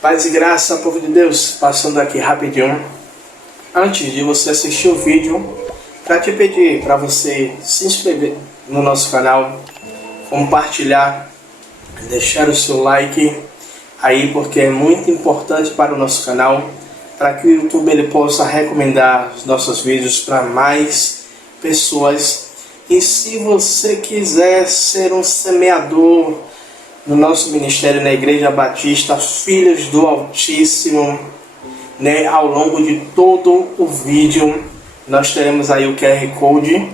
Paz e graça, povo de Deus, passando aqui rapidinho. Antes de você assistir o vídeo, para te pedir para você se inscrever no nosso canal, compartilhar, deixar o seu like aí, porque é muito importante para o nosso canal, para que o YouTube ele possa recomendar os nossos vídeos para mais pessoas. E se você quiser ser um semeador no nosso ministério na Igreja Batista Filhos do Altíssimo, ao longo de todo o vídeo nós teremos aí o QR Code,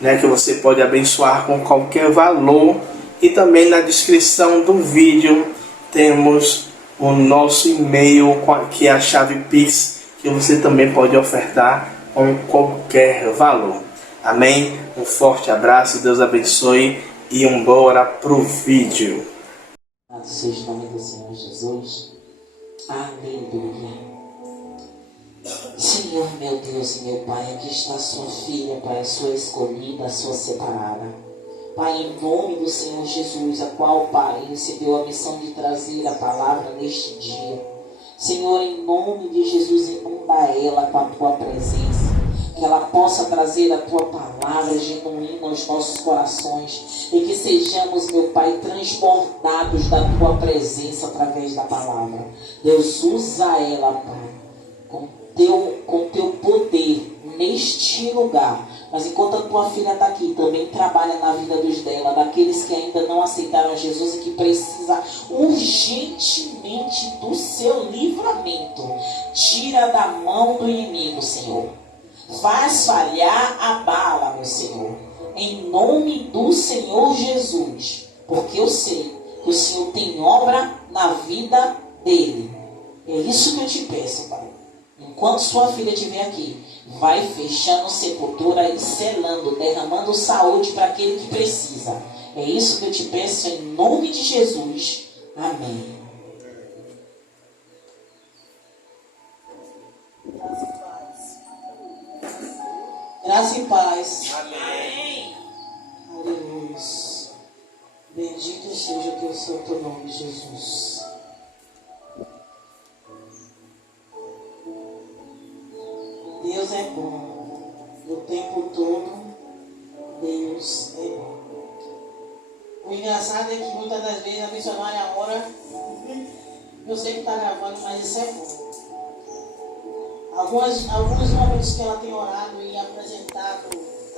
que você pode abençoar com qualquer valor, e também na descrição do vídeo temos o nosso e-mail, que é a chave Pix, que você também pode ofertar com qualquer valor. Amém? Um forte abraço, Deus abençoe e bora pro vídeo. Seja o nome do Senhor Jesus. Aleluia. Senhor, meu Deus e meu Pai, aqui está a sua filha, Pai, a sua escolhida, a sua separada. Pai, em nome do Senhor Jesus, a qual, Pai, recebeu a missão de trazer a palavra neste dia. Senhor, em nome de Jesus, inunda ela com a tua presença. Que ela possa trazer a tua palavra genuína aos nossos corações. E que sejamos, meu Pai, transbordados da tua presença através da palavra. Deus, usa ela, Pai, com teu poder neste lugar. Mas enquanto a tua filha está aqui, também trabalha na vida dos dela, daqueles que ainda não aceitaram Jesus e que precisa urgentemente do seu livramento. Tira da mão do inimigo, Senhor. Faz falhar a bala, meu Senhor, em nome do Senhor Jesus, porque eu sei que o Senhor tem obra na vida dele. É isso que eu te peço, Pai. Enquanto sua filha estiver aqui, vai fechando sepultura e selando, derramando saúde para aquele que precisa. É isso que eu te peço em nome de Jesus. Amém. Graça e paz. Amém. Aleluia. Bendito seja o teu santo nome, Jesus. Deus é bom. O tempo todo, Deus é bom. O engraçado é que muitas das vezes a missionária ora. Eu sei que está gravando, mas isso é bom. Alguns momentos que ela tem orado e apresentado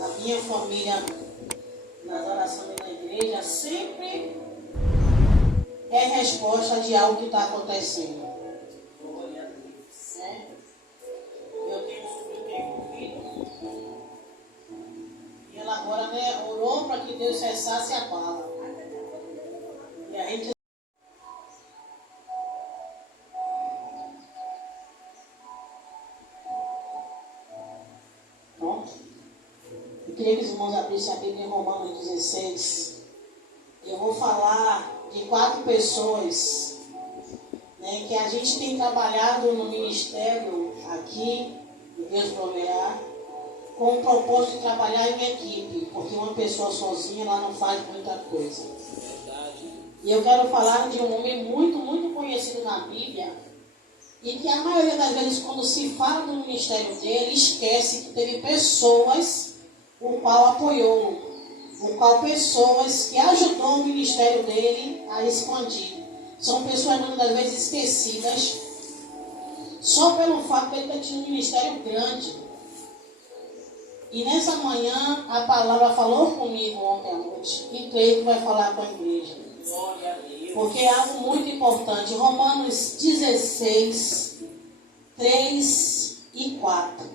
a minha família nas orações da igreja, sempre é resposta de algo que está acontecendo. Eu tenho um filho e ela agora orou para que Deus cessasse a bala. E a gente queria que os irmãos abrissem a Bíblia em Romanos 16. Eu vou falar de 4 pessoas, que a gente tem trabalhado no ministério aqui, no Deus Proverá, com o propósito de trabalhar em equipe, porque uma pessoa sozinha ela não faz muita coisa. E eu quero falar de um homem muito, muito conhecido na Bíblia, e que a maioria das vezes, quando se fala do ministério dele, esquece que teve pessoas o qual apoiou, o qual pessoas que ajudou o ministério dele a expandir. São pessoas muitas das vezes esquecidas, só pelo fato de ele ter tido um ministério grande. E nessa manhã a palavra falou comigo ontem à noite, e creio que vai falar com a igreja. Porque é algo muito importante. Romanos 16, 3 e 4,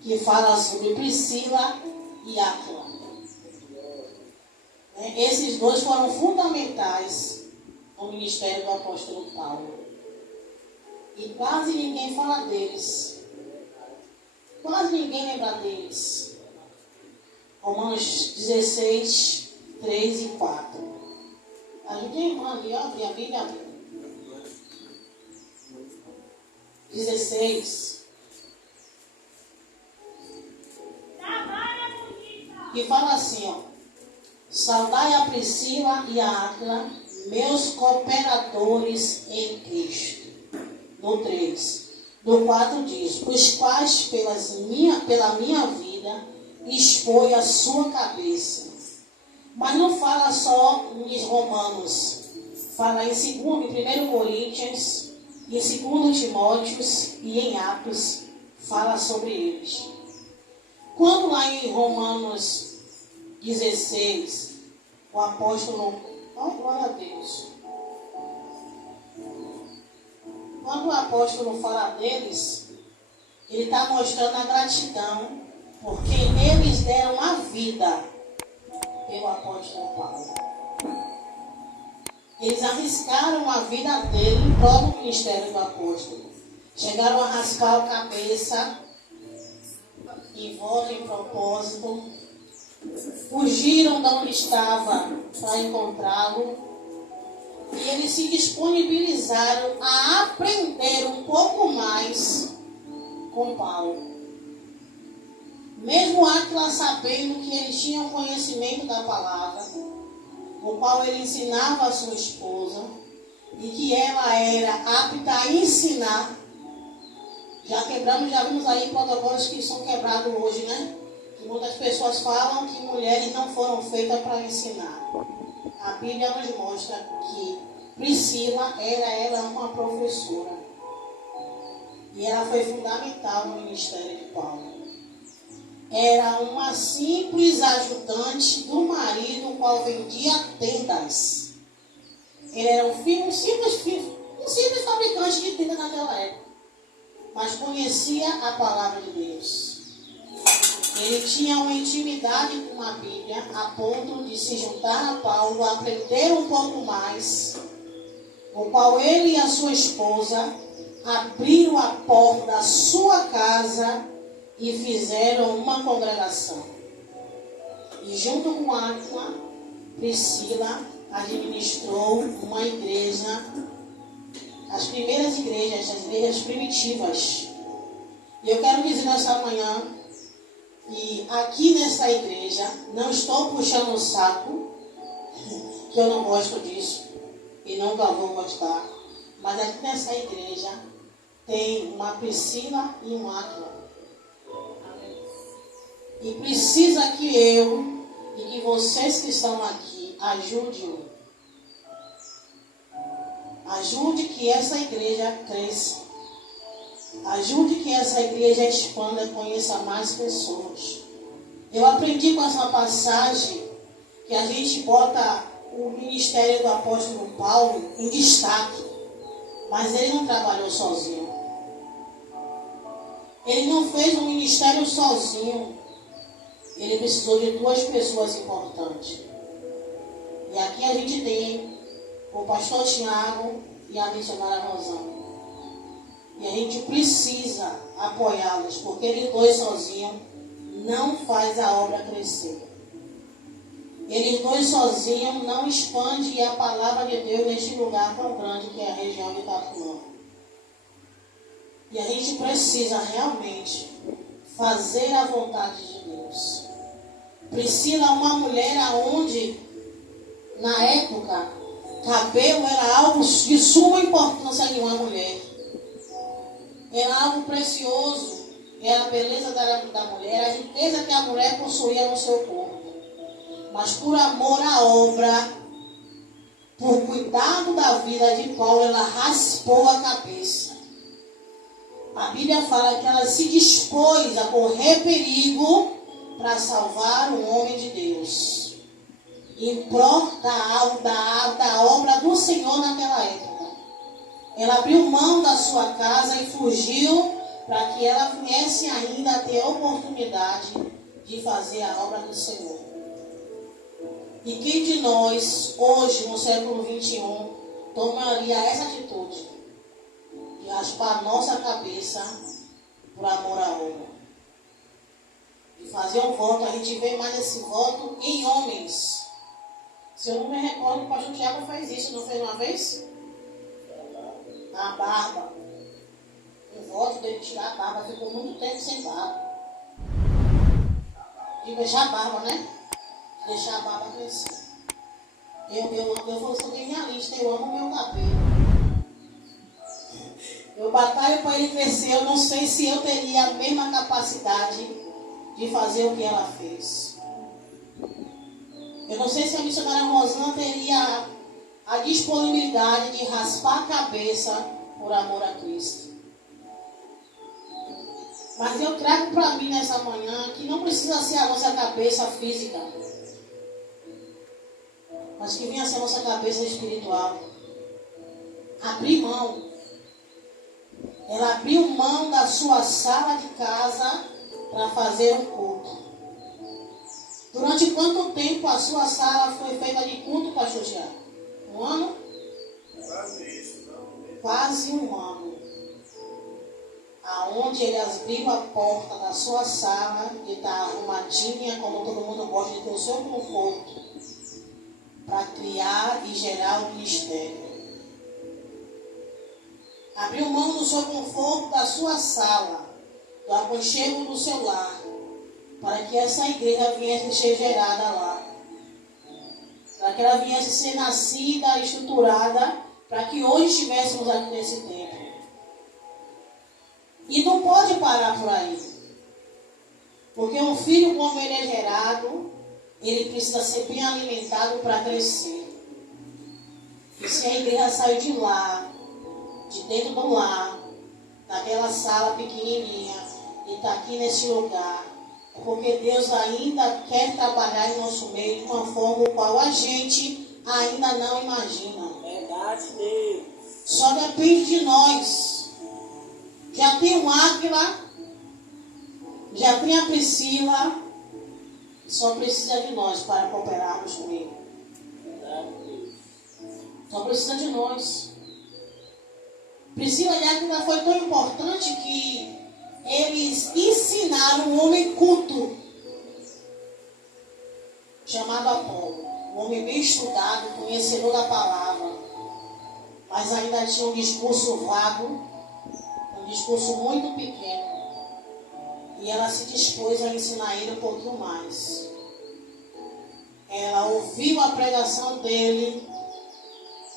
que fala sobre Priscila e Áquila. Esses dois foram fundamentais no ministério do apóstolo Paulo. E quase ninguém fala deles. Quase ninguém lembra deles. Romanos 16, 3 e 4. Ajude a irmã ali, ó, abrir a Bíblia. 16. Que fala assim, ó. Saudai a Priscila e a Áquila, meus cooperadores em Cristo. do 3. Do 4 diz: os quais pela minha vida expõe a sua cabeça. Mas não fala só em Romanos, fala em 1 Coríntios, em 2 Timóteos e em Atos, fala sobre eles. Quando lá em Romanos 16, o apóstolo, glória a Deus, quando o apóstolo fala deles, ele está mostrando a gratidão, porque eles deram a vida pelo apóstolo Paulo. Eles arriscaram a vida dele em prol do ministério do apóstolo. Chegaram a raspar a cabeça, em volta, em propósito. Fugiram de onde estava para encontrá-lo. E eles se disponibilizaram a aprender um pouco mais com Paulo. Mesmo Áquila sabendo que eles tinham conhecimento da palavra, o qual ele ensinava a sua esposa, e que ela era apta a ensinar. Já vimos aí protocolos que são quebrados hoje, né? Que muitas pessoas falam que mulheres não foram feitas para ensinar. A Bíblia nos mostra que Priscila era uma professora. E ela foi fundamental no ministério de Paulo. Era uma simples ajudante do marido, o qual vendia tendas. Ele era um simples fabricante de tendas naquela época. Mas conhecia a palavra de Deus. Ele tinha uma intimidade com a Bíblia, a ponto de se juntar a Paulo, aprender um pouco mais, o qual ele e a sua esposa abriram a porta da sua casa e fizeram uma congregação. E junto com Áquila, Priscila administrou uma igreja, as primeiras igrejas, as igrejas primitivas. E eu quero dizer nessa manhã, e aqui nessa igreja, não estou puxando o saco, que eu não gosto disso, e nunca vou gostar, mas aqui nessa igreja tem uma Priscila e um Áquila. E precisa que eu e que vocês que estão aqui ajudem-o. Ajude que essa igreja cresça. Ajude que essa igreja expanda e conheça mais pessoas. Eu aprendi com essa passagem que a gente bota o ministério do apóstolo Paulo em destaque. Mas ele não trabalhou sozinho. Ele não fez um ministério sozinho. Ele precisou de 2 pessoas importantes. E aqui a gente tem o pastor Tiago e a missionária Rosana. E a gente precisa apoiá-los, porque eles 2 sozinhos não faz a obra crescer. Eles 2 sozinhos não expandem a palavra de Deus neste lugar tão grande que é a região de Itapumã. E a gente precisa realmente fazer a vontade de Deus. Priscila é uma mulher onde, na época, cabelo era algo de suma importância em uma mulher. Era algo precioso. Era a beleza da mulher, a riqueza que a mulher possuía no seu corpo. Mas por amor à obra, por cuidado da vida de Paulo, ela raspou a cabeça. A Bíblia fala que ela se dispôs a correr perigo para salvar o homem de Deus, em prol da obra do Senhor naquela época. Ela abriu mão da sua casa e fugiu para que ela viesse ainda a ter a oportunidade de fazer a obra do Senhor. E quem de nós, hoje, no século 21, tomaria essa atitude de raspar a nossa cabeça por amor à obra? De fazer um voto, a gente vê mais esse voto em homens. Se eu não me recordo, o pastor Tiago fez isso, não fez uma vez? A barba. O voto dele tirar a barba, ficou muito tempo sem barba. De deixar a barba, né? Deixar a barba crescer. Eu falo, só tem minha lista, eu amo meu cabelo. Eu batalho para ele crescer. Eu não sei se eu teria a mesma capacidade de fazer o que ela fez. Eu não sei se a missionária Rosana teria a disponibilidade de raspar a cabeça por amor a Cristo. Mas eu trago para mim nessa manhã que não precisa ser a nossa cabeça física, mas que venha ser a nossa cabeça espiritual. Abrir mão. Ela abriu mão da sua sala de casa para fazer um culto. Durante quanto tempo a sua sala foi feita de culto, pastor Tiago? Um ano? Quase um ano. Aonde ele abriu a porta da sua sala, que está arrumadinha, como todo mundo gosta de ter o seu conforto, para criar e gerar o ministério. Abriu mão do seu conforto, da sua sala, do aconchego do seu lar, para que essa igreja viesse ser gerada lá. Para que ela viesse ser nascida, estruturada, para que hoje estivéssemos aqui nesse tempo. E não pode parar por aí. Porque um filho, como ele é gerado, ele precisa ser bem alimentado para crescer. E se a igreja saiu de lá, de dentro do lar, naquela sala pequenininha, e está aqui nesse lugar, é porque Deus ainda quer trabalhar em nosso meio de uma forma o qual a gente ainda não imagina. Verdade, Deus. Só depende de nós. Já tem o Áquila, já tem a Priscila, só precisa de nós para cooperarmos com ele. Verdade, Deus. Só precisa de nós. Priscila e Áquila foi tão importante que eles ensinaram um homem culto, chamado Apolo. Um homem bem estudado, conhecedor da palavra, mas ainda tinha um discurso vago, um discurso muito pequeno. E ela se dispôs a ensinar ele um pouquinho mais. Ela ouviu a pregação dele.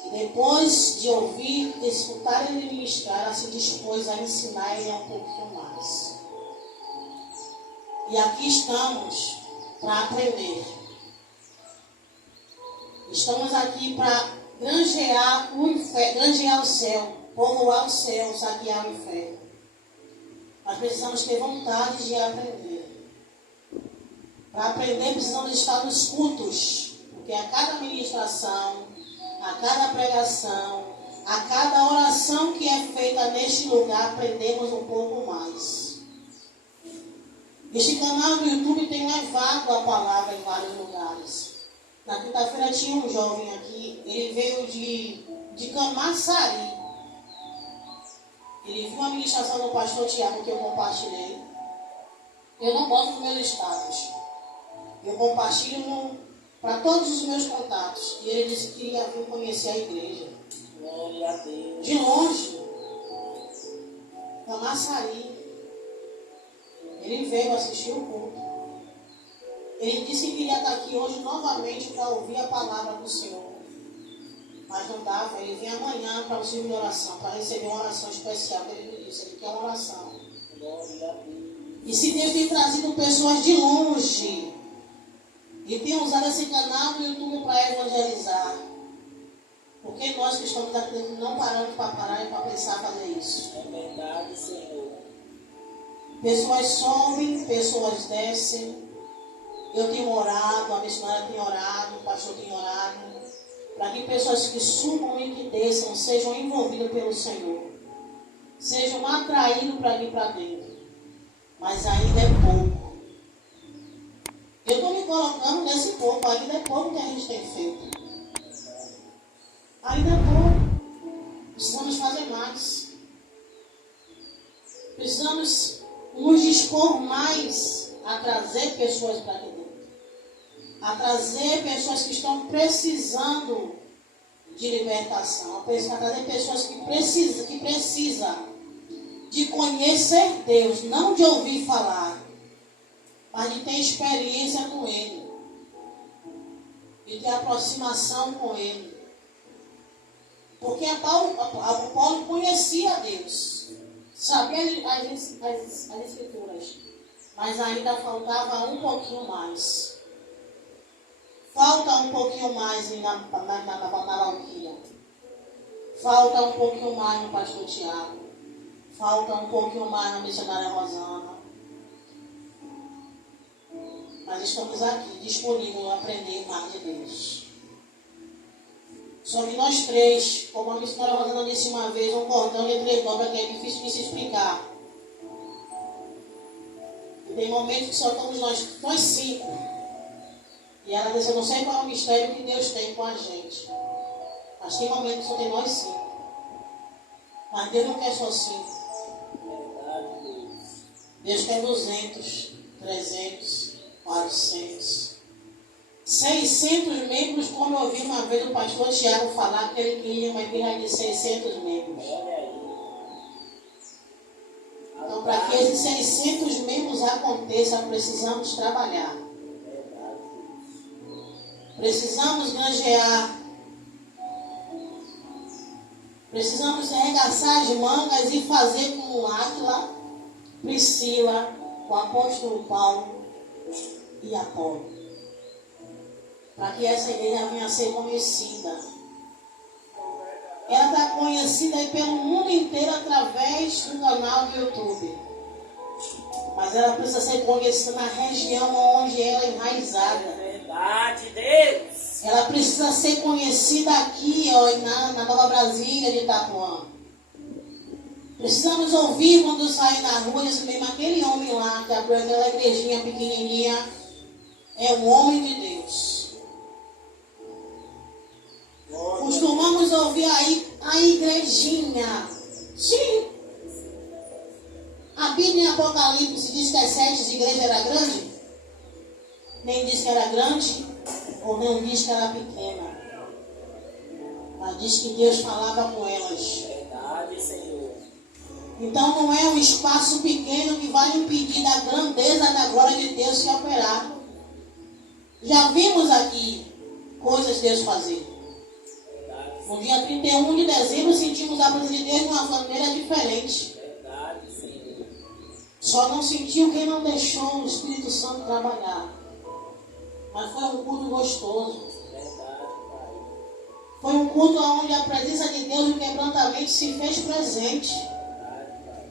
E depois de ouvir, de escutar ele ministrar, ela se dispôs a ensinar ele um pouquinho mais. E aqui estamos para aprender. Estamos aqui para granjear o céu, povoar o céu, saquear o inferno. Nós precisamos ter vontade de aprender. Para aprender, precisamos estar nos cultos, porque a cada ministração, a cada pregação, a cada oração que é feita neste lugar, aprendemos um pouco mais. Este canal do YouTube tem levado a palavra em vários lugares. Na quinta-feira tinha um jovem aqui, ele veio de Camaçari. Ele viu a ministração do pastor Tiago que eu compartilhei. Eu não boto nos meus status. Eu compartilho para todos os meus contatos. E ele disse que queria vir conhecer a igreja. Glória a Deus. De longe. Camaçari. Ele veio assistir o culto. Ele disse que queria estar aqui hoje novamente para ouvir a palavra do Senhor. Mas não dava. Ele vem amanhã para o auxílio de oração, para receber uma oração especial que ele me disse. Ele quer uma oração. Glória a Deus. E se Deus tem trazido pessoas de longe e tem usado esse canal no YouTube para evangelizar, por que nós que estamos aqui dentro não paramos para parar e para pensar fazer isso? É verdade, Senhor. Pessoas sobem, pessoas descem. Eu tenho orado, a missionária tem orado, o pastor tem orado, para que pessoas que subam e que desçam sejam envolvidas pelo Senhor, sejam atraídos para vir para dentro. Mas ainda é pouco. Eu estou me colocando nesse pouco, ainda é pouco que a gente tem feito. Ainda é pouco. Precisamos fazer mais. Precisamos nos dispor mais a trazer pessoas para dentro. A trazer pessoas que estão precisando de libertação. A trazer pessoas que precisam de conhecer Deus, não de ouvir falar, mas de ter experiência com Ele, de ter aproximação com Ele. Porque Paulo conhecia Deus, sabia as escrituras, mas ainda faltava um pouquinho mais. Falta um pouquinho mais na Valquíria. Falta um pouquinho mais no pastor Tiago. Falta um pouquinho mais na missionária Rosana. Mas estamos aqui, disponíveis a aprender mais de Deus. Só que nós três, como a missionária Rosana disse uma vez, um cordão de 3 dobras que é difícil de se explicar. E tem momentos que só estamos nós 5. E ela disse, eu não sei qual é o mistério que Deus tem com a gente. Mas tem momentos que só tem nós 5. Mas Deus não quer só 5. Deus quer 200, 300, 400, 600 membros, como eu ouvi uma vez o pastor Tiago falar que ele queria uma igreja de 600 membros. Então, para que esses 600 membros aconteçam, precisamos trabalhar. Precisamos granjear. Precisamos arregaçar as mangas e fazer com Átila, Priscila, o apóstolo Paulo e Apolo. Para que essa igreja venha a ser conhecida. Ela está conhecida aí pelo mundo inteiro através do canal do YouTube. Mas ela precisa ser conhecida na região onde ela é enraizada. Verdade, Deus. Ela precisa ser conhecida aqui, ó, na Nova Brasília de Itapuã. Precisamos ouvir quando sair na rua, esse mesmo, aquele homem lá, que abriu aquela igrejinha pequenininha, é um homem de Deus. Costumamos ouvir aí a igrejinha. Sim. A Bíblia em Apocalipse diz que as 7 igrejas eram grandes. Nem diz que era grande, ou não diz que era pequena. Mas diz que Deus falava com elas. Verdade, Senhor. Então não é um espaço pequeno que vai impedir da grandeza da glória de Deus se operar. Já vimos aqui coisas de Deus fazer. No dia 31 de dezembro sentimos a presença de Deus de uma maneira diferente. Verdade, Senhor. Só não sentiu quem não deixou o Espírito Santo trabalhar. Mas foi um culto gostoso. Verdade, Pai. Foi um culto onde a presença de Deus e o quebrantamento se fez presente. Verdade, Pai.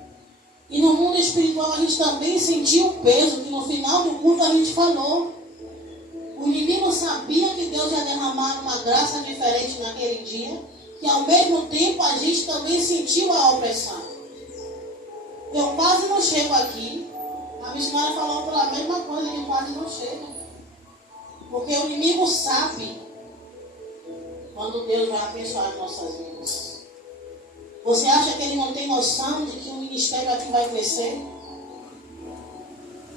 E no mundo espiritual a gente também sentiu o peso, que no final do culto a gente falou. O inimigo sabia que Deus ia derramar uma graça diferente naquele dia, que ao mesmo tempo a gente também sentiu a opressão. Eu quase não chego aqui. A missionária falou pela mesma coisa, que eu quase não chego. Porque o inimigo sabe quando Deus vai abençoar as nossas vidas. Você acha que ele não tem noção de que o ministério aqui vai crescer?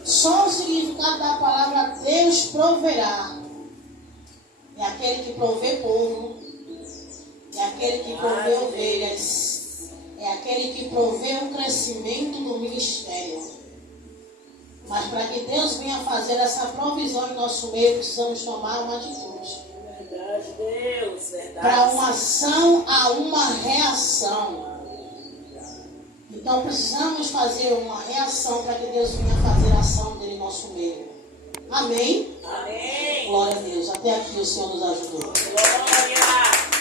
Só o significado da palavra Deus proverá. É aquele que provê povo. É aquele que provê ovelhas. É aquele que provê o crescimento do ministério. Mas para que Deus venha fazer essa provisão em nosso meio, precisamos tomar uma atitude. Verdade, Deus. Verdade. Para uma ação há uma reação. Então precisamos fazer uma reação para que Deus venha fazer a ação dele em nosso meio. Amém? Amém. Glória a Deus. Até aqui o Senhor nos ajudou. Glória.